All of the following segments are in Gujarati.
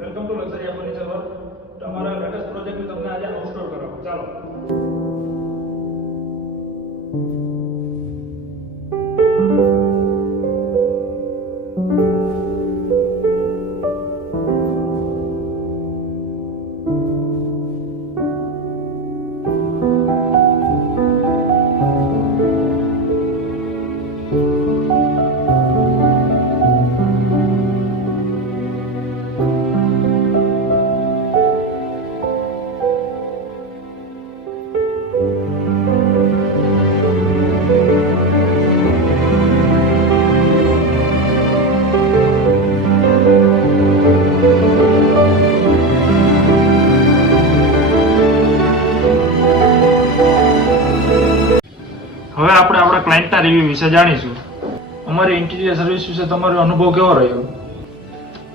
Welcome to luxury furniture work. તમારા લેટેસ્ટ પ્રોજેક્ટ તમને આજે આઉટસ્ટોર કરાવો. ચાલો. હવે આપણે આપણા ક્લાયન્ટના રિવ્યુ વિશે જાણીશું. અમારી ઇન્ટિરિયર સર્વિસ વિશે તમારો અનુભવ કેવો રહ્યો?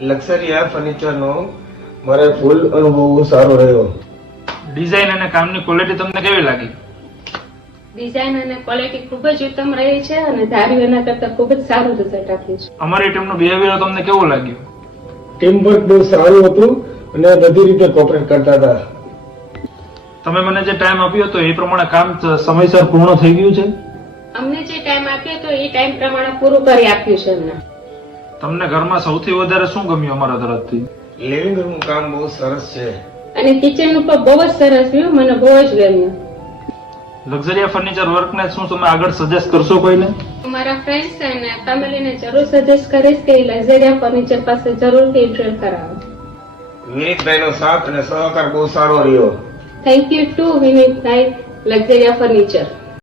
લક્ઝરી ફર્નિચરનો મારે ફૂલ અનુભવ સારો રહ્યો. ડિઝાઇન અને કામની ક્વોલિટી તમને કેવી લાગી? ડિઝાઇન અને ક્વોલિટી ખૂબ જ ઉત્તમ રહી છે અને ધાર્યું એના કરતાં ખૂબ જ સારું રિઝલ્ટ આપ્યું છે. અમારી ટીમનું બિહેવિયર તમને કેવું લાગ્યું? ટીમ વર્ક બહુ સારું હતું અને બધી રીતે કોઓપરેટ કરતા હતા. તમે મને જે ટાઈમ આપ્યો હતો એ પ્રમાણે કામ સમયસર પૂર્ણ થઈ ગયું છે? અમને જે ટાઈમ આપ્યો તો એ ટાઈમ પ્રમાણે પૂરું કરી આપ્યું છે અમને. તમને ઘરમાં સૌથી વધારે શું ગમ્યું અમારા તરફથી? લિવિંગ રૂમ કામ બહુ સરસ છે અને કિચન ઉપર બહુ જ સરસ રહ્યું, મને બહુ જ ગમ્યું. લક્ઝરી ફર્નિચર વર્કને શું તમે આગળ સજેસ્ટ કરશો કોઈને? મારા ફ્રેન્ડ્સ અને ફેમિલીને જરૂર સજેસ્ટ કરીશ કે લક્ઝરી ફર્નિચર પાસે જરૂરથી ઇન્ટરેસ્ટ કરાવો. વિનીતભાઈનો સાથ અને સહકાર બહુ સારો રહ્યો. થેન્ક યુ ટુ વિનીતભાઈ, લક્ઝરી ફર્નિચર.